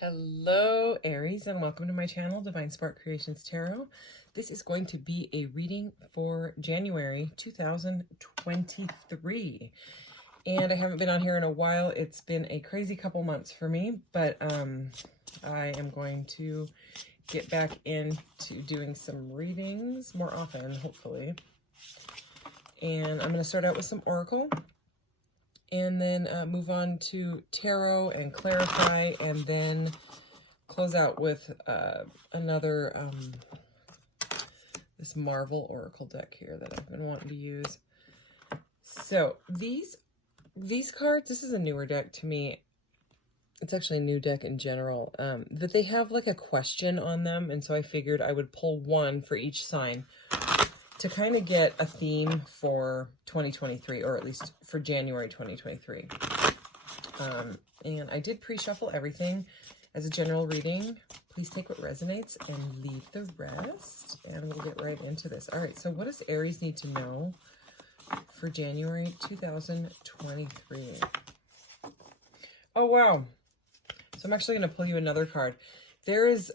Hello, Aries, and welcome to my channel, Divine Spark Creations Tarot. This is going to be a reading for January 2023. And I haven't been on here in a while. It's been a crazy couple months for me, but I am going to get back into doing some readings more often, hopefully. And I'm going to start out with some Oracle, and then move on to tarot and clarify, and then close out with another this Marvel Oracle deck here that I've been wanting to use. So these cards, this is a newer deck to me. It's actually a new deck in general, that they have like a question on them, and so I figured I would pull one for each sign to kind of get a theme for 2023, or at least for January 2023. And I did pre-shuffle everything as a general reading. Please take what resonates and leave the rest. And we'll get right into this. All right, so what does Aries need to know for January 2023? Oh, wow. So I'm actually going to pull you another card. There is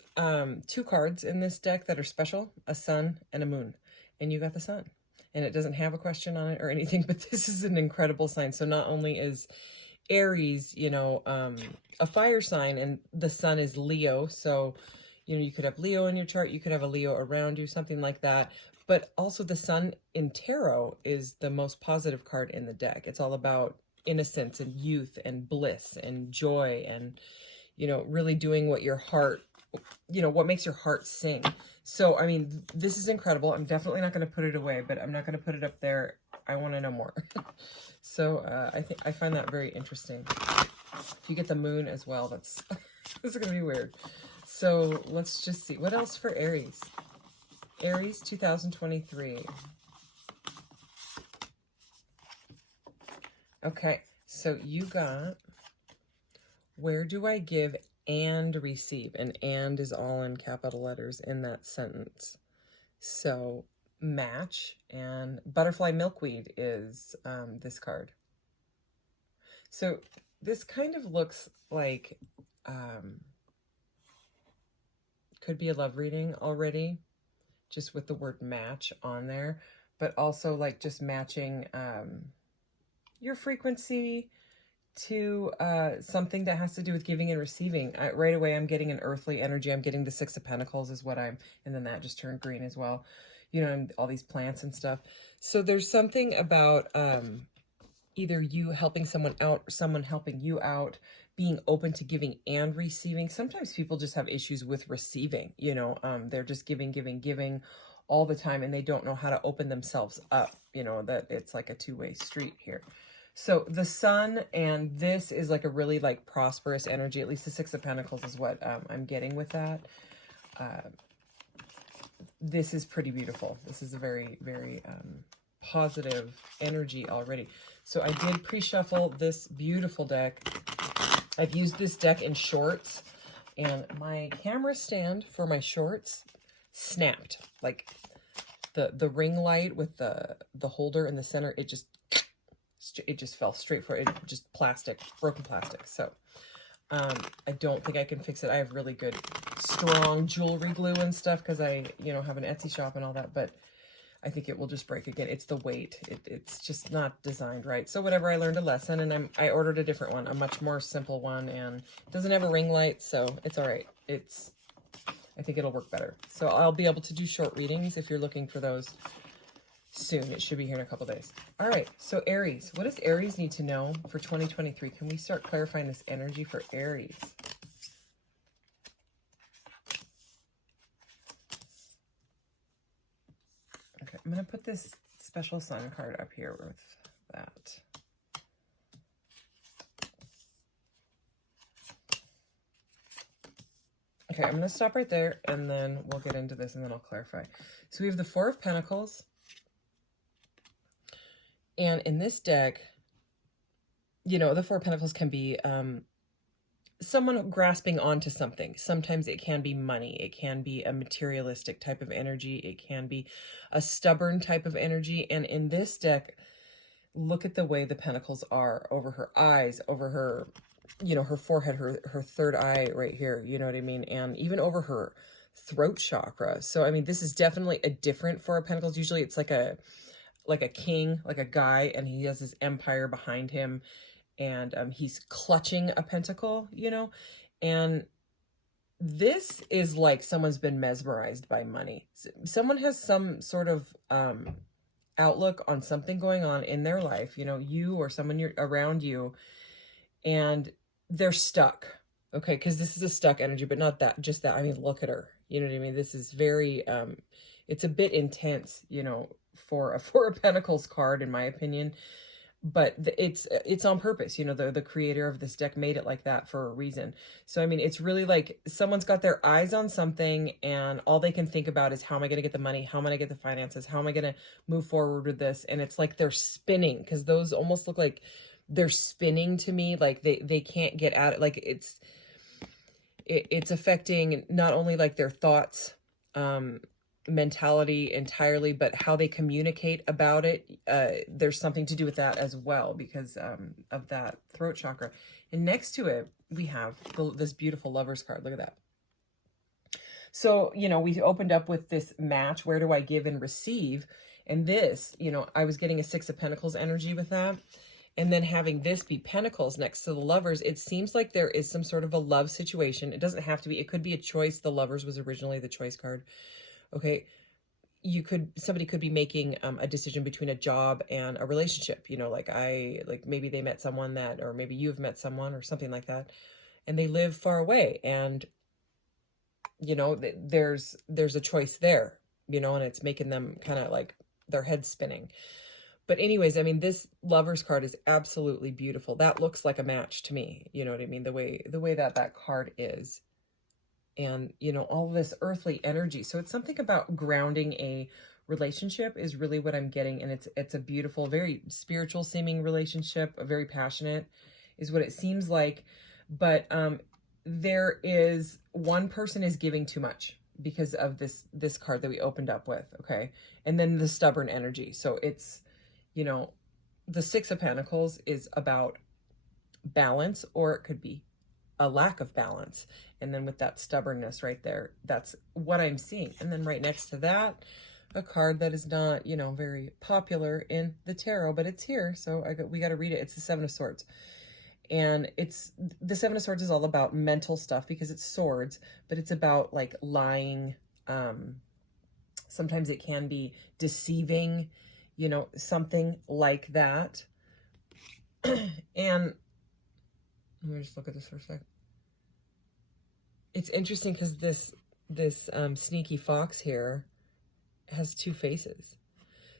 two cards in this deck that are special, a sun and a moon. And you got the sun, and it doesn't have a question on it or anything, but this is an incredible sign. So not only is Aries, you know, a fire sign, and the sun is Leo. So, you know, you could have Leo in your chart. You could have a Leo around you, something like that. But also the sun in tarot is the most positive card in the deck. It's all about innocence and youth and bliss and joy and, you know, really doing what your heart, you know, what makes your heart sing. So, I mean, this is incredible. I'm definitely not going to put it away, but I'm not going to put it up there. I want to know more. So, I find that very interesting. If you get the moon as well, that's this is going to be weird. So, let's just see. What else for Aries? Aries 2023. Okay, so you got, where do I give and receive? And is all in capital letters in that sentence. So match, and butterfly milkweed is this card. So this kind of looks like could be a love reading already, just with the word match on there, but also like just matching your frequency to something that has to do with giving and receiving. Right away, I'm getting an earthly energy. I'm getting the Six of Pentacles is what and then that just turned green as well. You know, and all these plants and stuff. So there's something about either you helping someone out, or someone helping you out, being open to giving and receiving. Sometimes people just have issues with receiving, you know, they're just giving all the time, and they don't know how to open themselves up, you know, that it's like a two-way street here. So the sun, and this is like a really like prosperous energy. At least the Six of Pentacles is what I'm getting with that. This is pretty beautiful. This is a very, very positive energy already. So I did pre-shuffle this beautiful deck. I've used this deck in shorts, and my camera stand for my shorts snapped. Like the ring light with the holder in the center, it just fell straight for it. Just plastic, broken plastic. So I don't think I can fix it. I have really good strong jewelry glue and stuff because I, you know, have an Etsy shop and all that, but I think it will just break again. It's the weight. It's just not designed right. So whatever, I learned a lesson, and I ordered a different one, a much more simple one, and it doesn't have a ring light, so it's all right. I think it'll work better. So I'll be able to do short readings if you're looking for those soon. It should be here in a couple days. All right, so Aries, what does Aries need to know for 2023? Can we start clarifying this energy for Aries? Okay, I'm going to put this special sun card up here with that. Okay, I'm going to stop right there, and then we'll get into this, and then I'll clarify. So we have the Four of Pentacles. And in this deck, you know, the Four of Pentacles can be someone grasping onto something. Sometimes it can be money. It can be a materialistic type of energy. It can be a stubborn type of energy. And in this deck, look at the way the pentacles are over her eyes, over her you know, her forehead, her third eye right here, you know what I mean? And even over her throat chakra. So, I mean, this is definitely a different Four of Pentacles. Usually it's like a king, like a guy, and he has his empire behind him, and he's clutching a pentacle, you know? And this is like someone's been mesmerized by money. Someone has some sort of outlook on something going on in their life, you know, you or someone you're around you, and they're stuck. Okay, because this is a stuck energy, but not that, just that. I mean, look at her. You know what I mean? This is very, it's a bit intense, you know, for a Four of Pentacles card, in my opinion. But it's on purpose. You know, the creator of this deck made it like that for a reason. So, I mean, it's really like someone's got their eyes on something, and all they can think about is, how am I going to get the money? How am I going to get the finances? How am I going to move forward with this? And it's like they're spinning, because those almost look like they're spinning to me. Like they can't get at it. Like it's affecting not only like their thoughts, mentality entirely, but how they communicate about it. There's something to do with that as well, because of that throat chakra. And next to it, we have this beautiful Lover's card. Look at that. So, you know, we opened up with this match. Where do I give and receive? And this, you know, I was getting a Six of Pentacles energy with that. And then having this be Pentacles next to the Lovers, it seems like there is some sort of a love situation. It doesn't have to be. It could be a choice. The Lovers was originally the choice card. Okay. Somebody could be making a decision between a job and a relationship. You know, like maybe they met someone that, or maybe you've met someone or something like that, and they live far away. And, you know, there's a choice there, you know, and it's making them kind of like their head spinning. But anyways, I mean, this Lover's card is absolutely beautiful. That looks like a match to me. You know what I mean? The way that card is. And, you know, all this earthly energy. So it's something about grounding a relationship is really what I'm getting. And it's a beautiful, very spiritual seeming relationship, a very passionate is what it seems like. But there is one person is giving too much because of this card that we opened up with. Okay. And then the stubborn energy. So it's, you know, the Six of Pentacles is about balance, or it could be a lack of balance. And then with that stubbornness right there, that's what I'm seeing. And then right next to that, a card that is not, you know, very popular in the tarot, but it's here. So we got to read it. It's the Seven of Swords. And it's the Seven of Swords is all about mental stuff because it's swords, but it's about like lying. Sometimes it can be deceiving, you know, something like that. And let me just look at this for a sec. It's interesting because this sneaky fox here has two faces.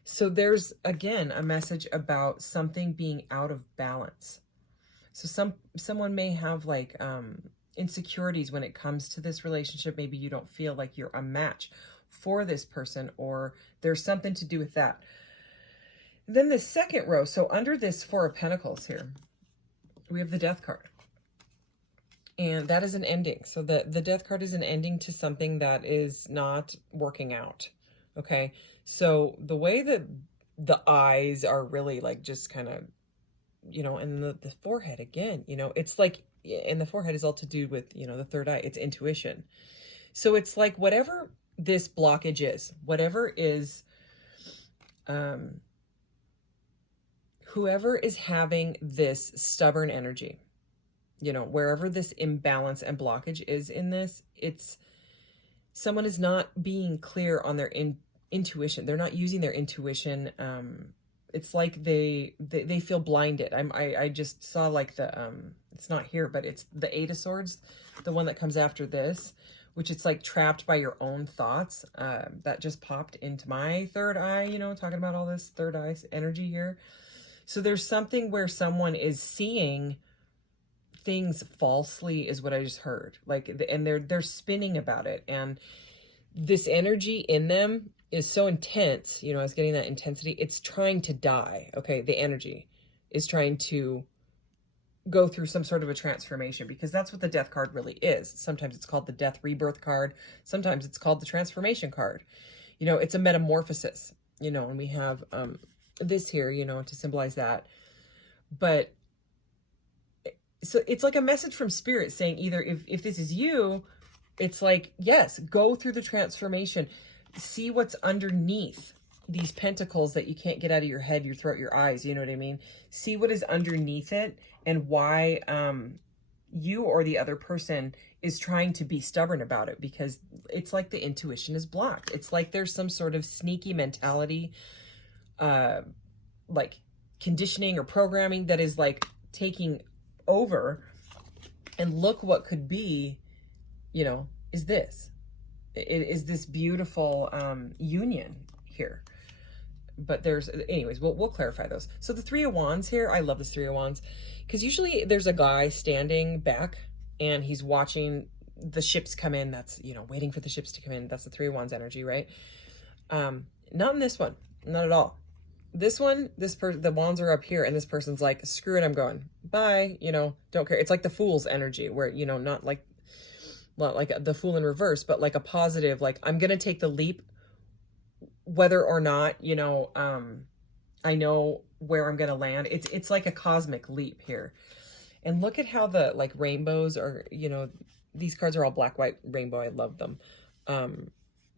So there's, again, a message about something being out of balance. So someone may have like insecurities when it comes to this relationship. Maybe you don't feel like you're a match for this person, or there's something to do with that. Then the second row, so under this Four of Pentacles here, we have the Death card. And that is an ending. So the Death card is an ending to something that is not working out. Okay. So the way that the eyes are really like just kind of, you know, and the forehead again, you know, it's like, and the forehead is all to do with, you know, the third eye, it's intuition. So it's like whatever this blockage is, whatever is, whoever is having this stubborn energy, you know, wherever this imbalance and blockage is in this, it's someone is not being clear on their intuition. They're not using their intuition. It's like they feel blinded. I just saw like the, it's not here, but it's the Eight of Swords, the one that comes after this, which it's like trapped by your own thoughts. That just popped into my third eye, you know, talking about all this third eye energy here. So there's something where someone is seeing things falsely is what I just heard. Like, and they're spinning about it. And this energy in them is so intense. You know, I was getting that intensity. It's trying to die. Okay. The energy is trying to go through some sort of a transformation, because that's what the Death card really is. Sometimes it's called the Death Rebirth card. Sometimes it's called the Transformation card. You know, it's a metamorphosis, you know, and we have, this here, you know, to symbolize that. But so it's like a message from spirit saying either if this is you, it's like, yes, go through the transformation. See what's underneath these pentacles that you can't get out of your head, your throat, your eyes. You know what I mean? See what is underneath it and why you or the other person is trying to be stubborn about it, because it's like the intuition is blocked. It's like there's some sort of sneaky mentality, like conditioning or programming that is like taking over. And look what could be, you know, is this. It is this beautiful union here. But there's, anyways, we'll clarify those. So the Three of Wands here, I love this Three of Wands, because usually there's a guy standing back and he's watching the ships come in. That's, you know, waiting for the ships to come in. That's the Three of Wands energy, right? Not in this one, not at all. This one, the wands are up here, and this person's like, screw it, I'm going. Bye, you know, don't care. It's like the Fool's energy, where, you know, not like the Fool in reverse, but like a positive, like, I'm going to take the leap, whether or not, you know, I know where I'm going to land. It's like a cosmic leap here. And look at how the, like, rainbows are, you know, these cards are all black, white, rainbow. I love them.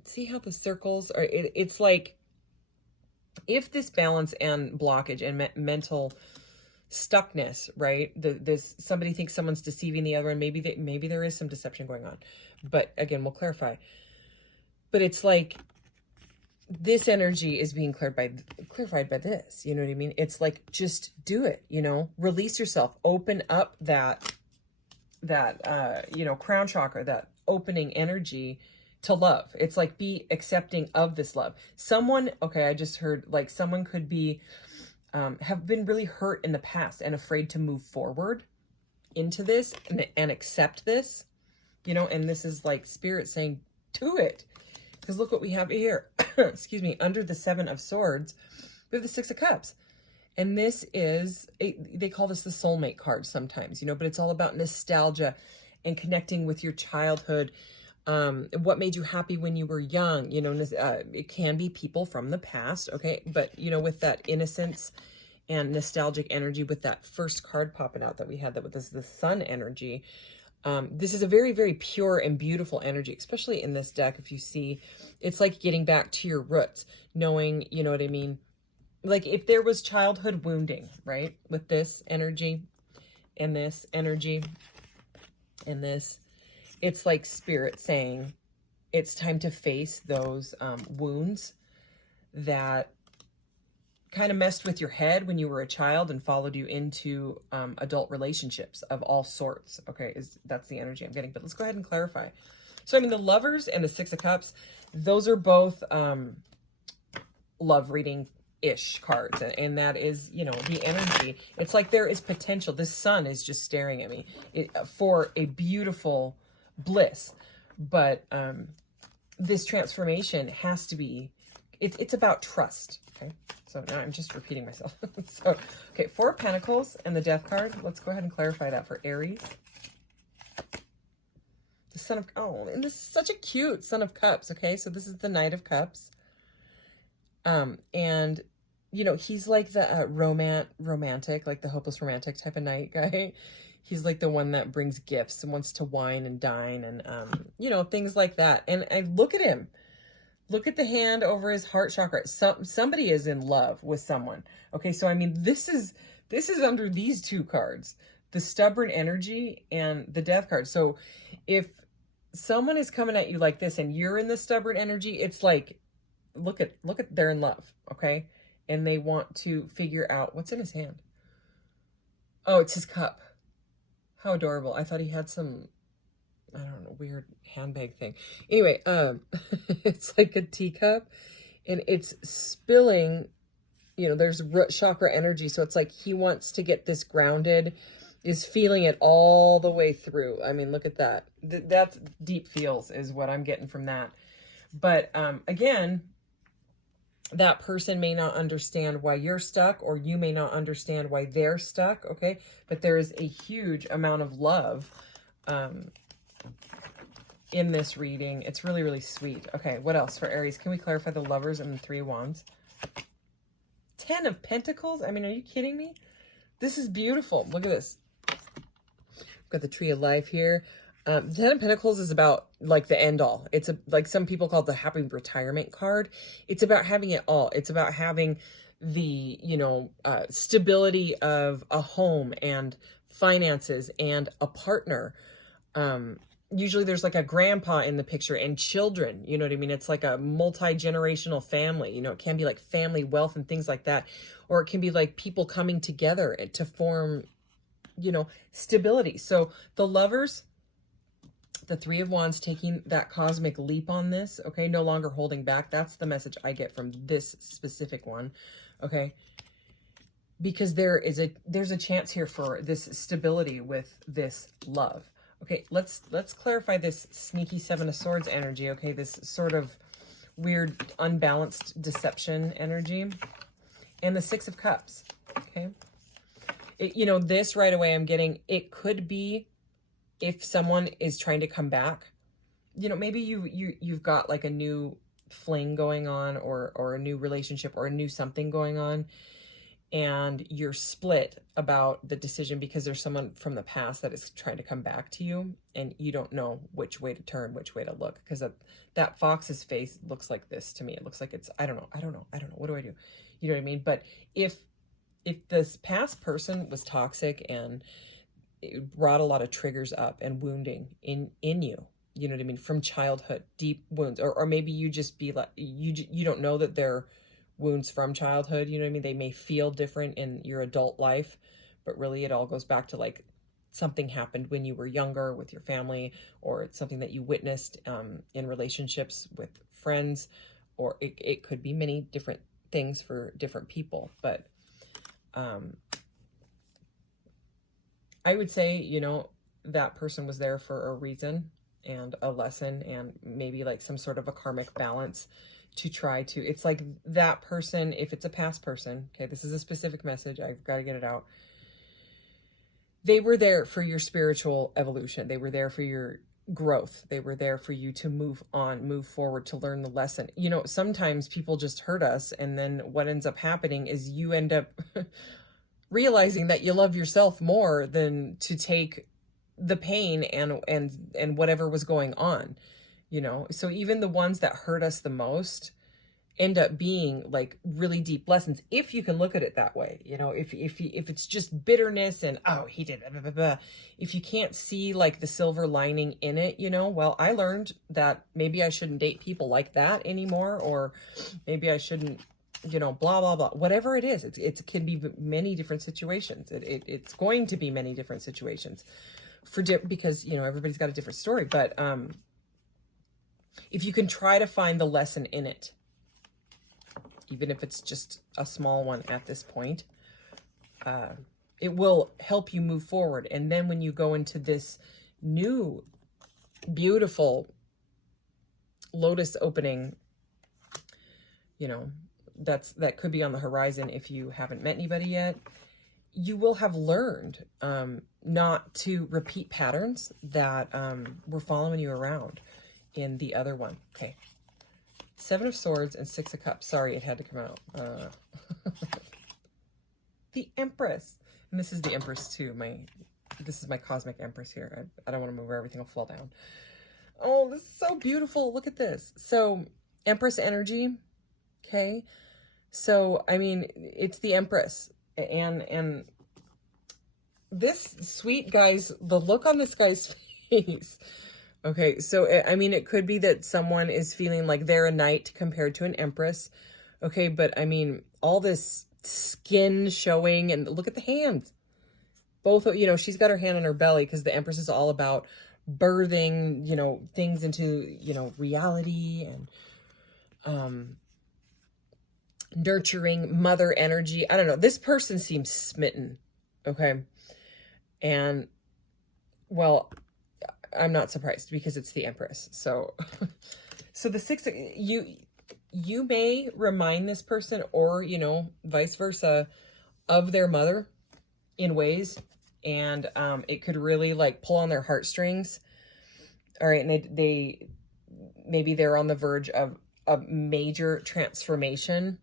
See how the circles are, it's like, if this balance and blockage and mental stuckness, right? This somebody thinks someone's deceiving the other, and maybe there is some deception going on. But again, we'll clarify. But it's like this energy is being clarified by this. You know what I mean? It's like, just do it, you know, release yourself, open up that you know, crown chakra, that opening energy to love. It's like, be accepting of this love. Someone, okay, I just heard, like, someone could be, have been really hurt in the past and afraid to move forward into this and accept this, you know, and this is like spirit saying, do it. Because look what we have here. Excuse me. Under the Seven of Swords, we have the Six of Cups. And this is, they call this the soulmate card sometimes, you know, but it's all about nostalgia and connecting with your childhood. What made you happy when you were young, you know, it can be people from the past. Okay. But, you know, with that innocence and nostalgic energy, with that first card popping out that we had, that with this, the sun energy, this is a very, very pure and beautiful energy, especially in this deck. If you see, it's like getting back to your roots, knowing, you know what I mean? Like if there was childhood wounding, right? With this energy and this energy and this, it's like spirit saying it's time to face those wounds that kind of messed with your head when you were a child and followed you into adult relationships of all sorts. Okay, that's the energy I'm getting. But let's go ahead and clarify. So, I mean, the Lovers and the Six of Cups, those are both love reading-ish cards. And that is, you know, the energy. It's like there is potential. This sun is just staring at me for a beautiful bliss. But this transformation has to be, it's about trust. Okay, so now I'm just repeating myself. So, okay, Four of Pentacles and the Death card. Let's go ahead and clarify that for Aries. The Son of, oh, and this is such a cute Son of Cups. Okay, so this is the Knight of Cups. And, you know, he's like the romantic, like the hopeless romantic type of knight guy. He's like the one that brings gifts and wants to wine and dine and, you know, things like that. And I look at him. Look at the hand over his heart chakra. Somebody is in love with someone. Okay, so I mean, this is under these two cards, the stubborn energy and the Death card. So if someone is coming at you like this and you're in the stubborn energy, it's like, look at they're in love, okay? And they want to figure out what's in his hand. Oh, it's his cup. How adorable. I thought he had some, I don't know, weird handbag thing. Anyway, it's like a teacup and it's spilling, you know, there's root chakra energy. So it's like he wants to get this grounded, is feeling it all the way through. I mean, look at that. That's deep feels is what I'm getting from that. But again, that person may not understand why you're stuck, or you may not understand why they're stuck. Okay. But there is a huge amount of love, in this reading. It's really, really sweet. Okay, what else for Aries? Can we clarify the Lovers and the Three of Wands? 10 of Pentacles? I mean, are you kidding me? This is beautiful. Look at this. We've got the Tree of Life here. The Ten of Pentacles is about like the end all. It's like some people call it the happy retirement card. It's about having it all. It's about having the, stability of a home and finances and a partner. Usually there's like a grandpa in the picture and children, you know what I mean? It's like a multi-generational family, it can be like family wealth and things like that. Or it can be like people coming together to form, stability. So the Lovers, the Three of Wands, taking that cosmic leap on this, okay? No longer holding back. That's the message I get from this specific one, okay? Because there's a chance here for this stability with this love. Okay, let's clarify this sneaky Seven of Swords energy, okay? This sort of weird, unbalanced deception energy. And the Six of Cups, okay? This right away I'm getting, it could be if someone is trying to come back. Maybe you've got like a new fling going on or a new relationship or a new something going on. And you're split about the decision because there's someone from the past that is trying to come back to you and you don't know which way to turn, which way to look, because that fox's face looks like this to me. It looks like it's, I don't know. What do I do? You know what I mean? But if this past person was toxic and it brought a lot of triggers up and wounding in you, you know what I mean? From childhood, deep wounds, or maybe you just be like, you don't know that they're wounds from childhood, you know what I mean? They may feel different in your adult life, but really it all goes back to like something happened when you were younger with your family, or it's something that you witnessed in relationships with friends, or it could be many different things for different people. But I would say, that person was there for a reason and a lesson and maybe like some sort of a karmic balance to try to, it's like that person, if it's a past person, okay, this is a specific message, I've got to get it out. They were there for your spiritual evolution. They were there for your growth. They were there for you to move on, move forward, to learn the lesson. Sometimes people just hurt us, and then what ends up happening is you end up realizing that you love yourself more than to take the pain and whatever was going on. So even the ones that hurt us the most end up being like really deep lessons, if you can look at it that way. If it's just bitterness and, oh, he did blah, blah, blah. If you can't see like the silver lining in it, well, I learned that maybe I shouldn't date people like that anymore, or maybe I shouldn't, blah blah blah, whatever it is. It can be many different situations. It's going to be many different situations because everybody's got a different story. But if you can try to find the lesson in it, even if it's just a small one at this point, it will help you move forward. And then when you go into this new, beautiful lotus opening, that could be on the horizon if you haven't met anybody yet, you will have learned not to repeat patterns that were following you around in the other one. Okay. Seven of Swords and Six of Cups. Sorry, it had to come out. The Empress. And this is the Empress too. This is my cosmic Empress here. I don't want to move where everything will fall down. Oh, this is so beautiful. Look at this. So Empress energy. Okay. So, I mean, it's the Empress. And this sweet guy's, the look on this guy's face. Okay, so, I mean, it could be that someone is feeling like they're a knight compared to an empress. Okay, but, I mean, all this skin showing, and look at the hands. Both, she's got her hand on her belly because the empress is all about birthing, things into, reality and nurturing mother energy. I don't know. This person seems smitten, okay? And, well, I'm not surprised because it's the Empress. So, so the six, you may remind this person, or, vice versa, of their mother in ways. And it could really like pull on their heartstrings. All right. And maybe they're on the verge of a major transformation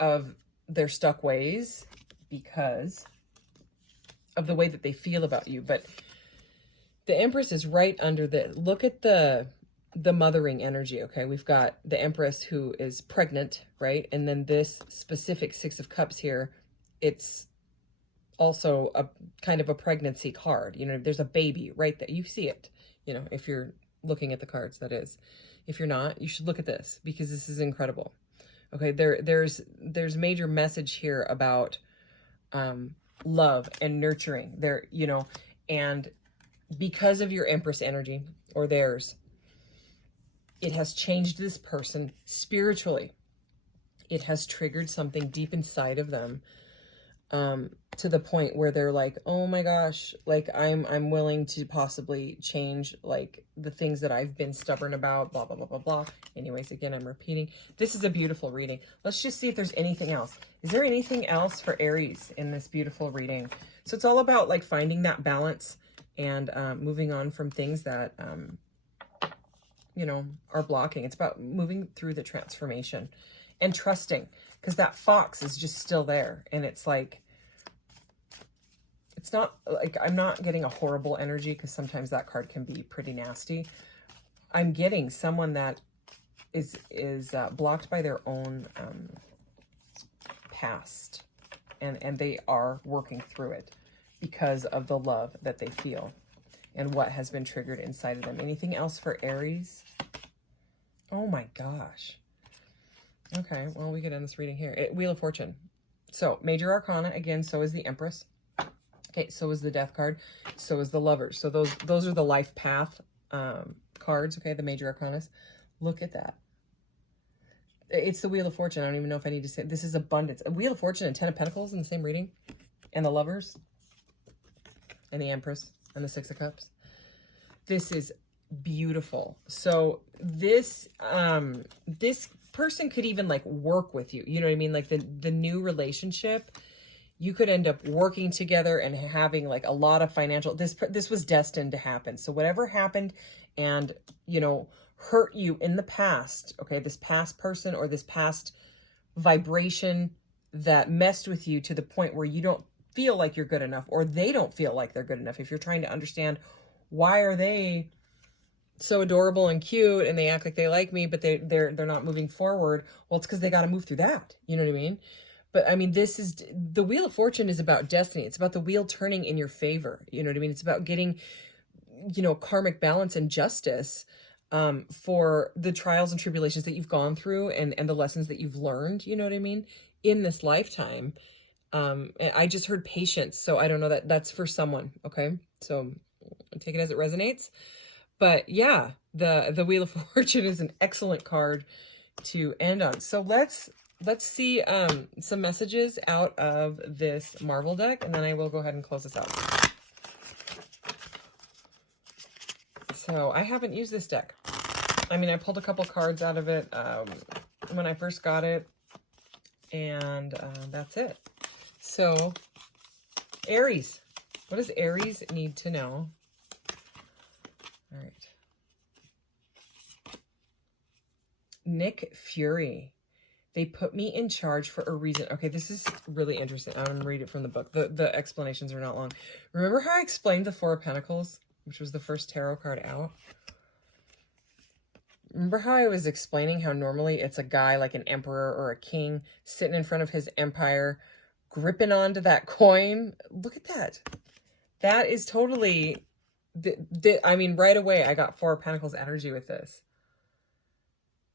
of their stuck ways, because the way that they feel about you. But the Empress is right under the, look at the mothering energy, okay? We've got the Empress who is pregnant, right? And then this specific Six of Cups here, it's also a kind of a pregnancy card. You know, there's a baby right there. You see it, you know, if you're looking at the cards, that is. If you're not, you should look at this because this is incredible. Okay, there's major message here about love and nurturing. There, you know, and because of your Empress energy, or theirs, it has changed this person spiritually. It has triggered something deep inside of them, to the point where they're like, oh my gosh, like I'm willing to possibly change like the things that I've been stubborn about, blah, blah, blah, blah, blah. Anyways, again, I'm repeating. This is a beautiful reading. Let's just see if there's anything else. Is there anything else for Aries in this beautiful reading? So it's all about like finding that balance and moving on from things that, you know, are blocking. It's about moving through the transformation and trusting, because that fox is just still there. And it's like, it's not like, I'm not getting a horrible energy, because sometimes that card can be pretty nasty. I'm getting someone that is blocked by their own past, and they are working through it because of the love that they feel and what has been triggered inside of them. Anything else for Aries? Oh my gosh. Okay, well, we could end this reading here. Wheel of Fortune. So, Major Arcana, again, so is the Empress. Okay, so is the Death card. So is the Lovers. So those are the life path cards, okay, the Major Arcanas. Look at that. It's the Wheel of Fortune. I don't even know if I need to say, this is abundance. A Wheel of Fortune and Ten of Pentacles in the same reading. And the Lovers. And the Empress. And the Six of Cups. This is beautiful. So this person could even like work with you. You know what I mean? Like the new relationship, you could end up working together and having like a lot of financial, this was destined to happen. So whatever happened and, you know, hurt you in the past, okay, this past person or this past vibration that messed with you to the point where you don't feel like you're good enough, or they don't feel like they're good enough. If you're trying to understand why are they so adorable and cute and they act like they like me, but they're not moving forward. Well, it's because they got to move through that. You know what I mean? But I mean, this is, the Wheel of Fortune is about destiny. It's about the wheel turning in your favor. You know what I mean? It's about getting, you know, karmic balance and justice for the trials and tribulations that you've gone through and the lessons that you've learned, you know what I mean, in this lifetime. And I just heard patience. So I don't know, that's for someone. Okay. So take it as it resonates. But yeah, the Wheel of Fortune is an excellent card to end on. So let's see some messages out of this Marvel deck, and then I will go ahead and close this out. So I haven't used this deck. I mean, I pulled a couple cards out of it when I first got it, and that's it. So Aries, what does Aries need to know? All right. Nick Fury. They put me in charge for a reason. Okay, this is really interesting. I'm going to read it from the book. The explanations are not long. Remember how I explained the Four of Pentacles, which was the first tarot card out? Remember how I was explaining how normally it's a guy like an emperor or a king sitting in front of his empire, gripping onto that coin? Look at that. That is totally... I mean, right away, I got Four of Pentacles energy with this.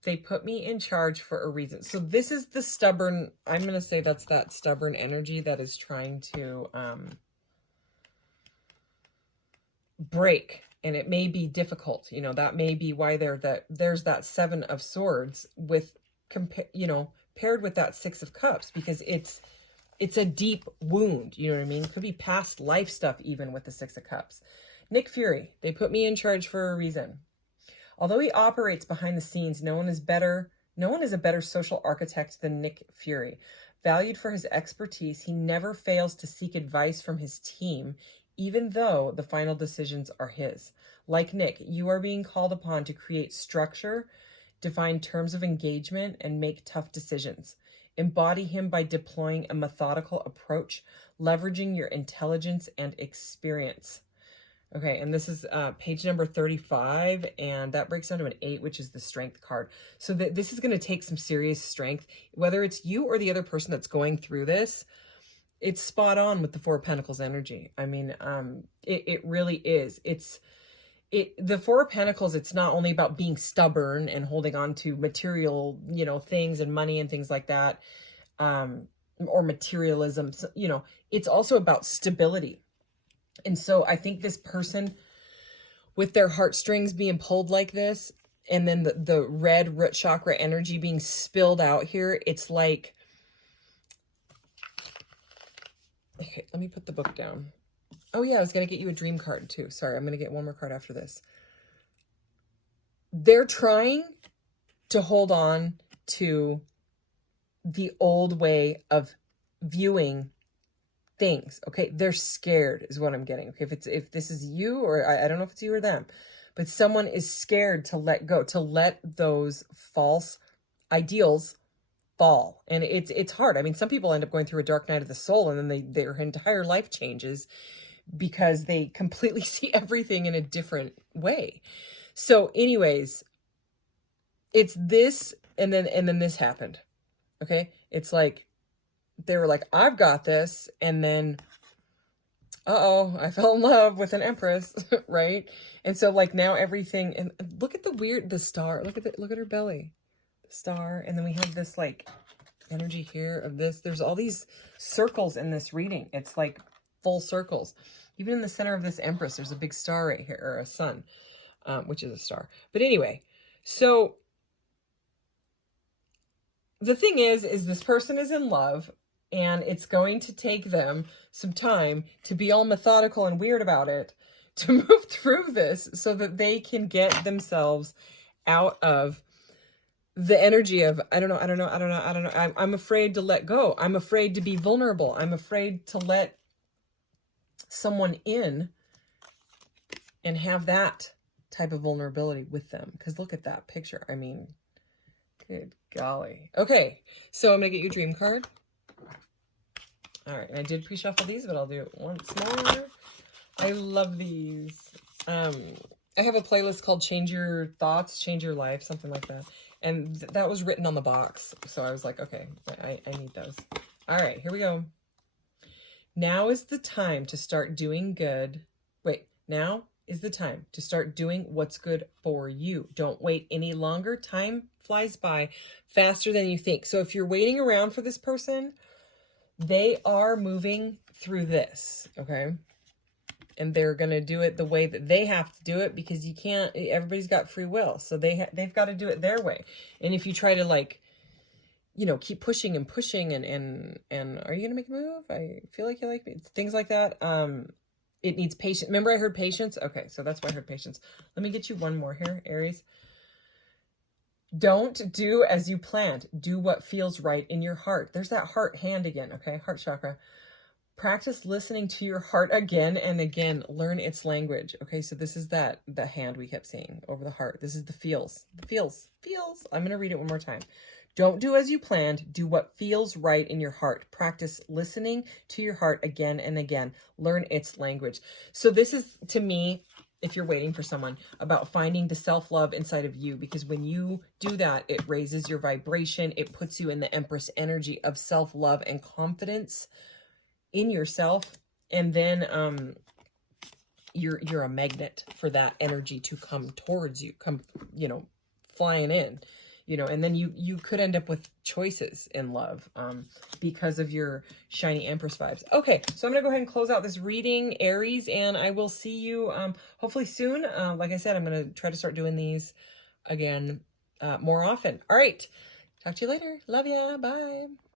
They put me in charge for a reason. So this is the stubborn, I'm going to say that's that stubborn energy that is trying to break. And it may be difficult. You know, that may be why there's that Seven of Swords with, you know, paired with that Six of Cups, because it's a deep wound. You know what I mean? It could be past life stuff even with the Six of Cups. Nick Fury, they put me in charge for a reason. Although he operates behind the scenes, no one is a better social architect than Nick Fury. Valued for his expertise, he never fails to seek advice from his team, even though the final decisions are his. Like Nick, you are being called upon to create structure, define terms of engagement, and make tough decisions. Embody him by deploying a methodical approach, leveraging your intelligence and experience. Okay, and this is page number 35, and that breaks down to an 8, which is the strength card. So this is going to take some serious strength, whether it's you or the other person that's going through this. It's spot on with the Four of Pentacles energy. I mean, it really is. The Four of Pentacles, it's not only about being stubborn and holding on to material, things and money and things like that, or materialism, it's also about stability. And so I think this person with their heartstrings being pulled like this, and then the red root chakra energy being spilled out here, it's like, okay, let me put the book down. Oh yeah, I was going to get you a dream card too. Sorry, I'm going to get one more card after this. They're trying to hold on to the old way of viewing things. Okay, they're scared is what I'm getting. Okay, if this is you, or I don't know if it's you or them, but someone is scared to let go, to let those false ideals fall. And it's hard. I mean, some people end up going through a dark night of the soul, and then their entire life changes because they completely see everything in a different way. So anyways, it's this, and then this happened. Okay, it's like they were like, I've got this, and then I fell in love with an empress, right? And so like now everything, and look at the star, look at her belly, the star, and then we have this like energy here of this. There's all these circles in this reading. It's like full circles. Even in the center of this empress, there's a big star right here, or a sun, which is a star. But anyway, so the thing is this person is in love, and it's going to take them some time to be all methodical and weird about it, to move through this so that they can get themselves out of the energy of, I don't know. I'm afraid to let go. I'm afraid to be vulnerable. I'm afraid to let someone in and have that type of vulnerability with them. Because look at that picture. I mean, good golly. Okay, so I'm going to get you a dream card. All right, and I did pre-shuffle these, but I'll do it once more. I love these. I have a playlist called Change Your Thoughts, Change Your Life, something like that. And that was written on the box. So I was like, okay, I need those. All right, here we go. Now is the time to start doing good. Wait, now is the time to start doing what's good for you. Don't wait any longer. Time flies by faster than you think. So if you're waiting around for this person, they are moving through this, okay? And they're going to do it the way that they have to do it, because you can't, everybody's got free will. So they've got to do it their way. And if you try to like, keep pushing and pushing and are you going to make a move? I feel like you like me. Things like that. It needs patience. Remember I heard patience? Okay, so that's why I heard patience. Let me get you one more here, Aries. Don't do as you planned. Do what feels right in your heart. There's that heart hand again, okay? Heart chakra. Practice listening to your heart again and again. Learn its language. Okay, so this is the hand we kept seeing over the heart. This is the feels. The feels. I'm going to read it one more time. Don't do as you planned. Do what feels right in your heart. Practice listening to your heart again and again. Learn its language. So this is, to me, if you're waiting for someone, about finding the self-love inside of you, because when you do that, it raises your vibration. It puts you in the Empress energy of self-love and confidence in yourself. And then you're a magnet for that energy to come towards you, come, flying in. And then you could end up with choices in love because of your shiny Empress vibes. Okay, so I'm going to go ahead and close out this reading, Aries, and I will see you hopefully soon. Like I said, I'm going to try to start doing these again more often. All right, talk to you later. Love ya. Bye.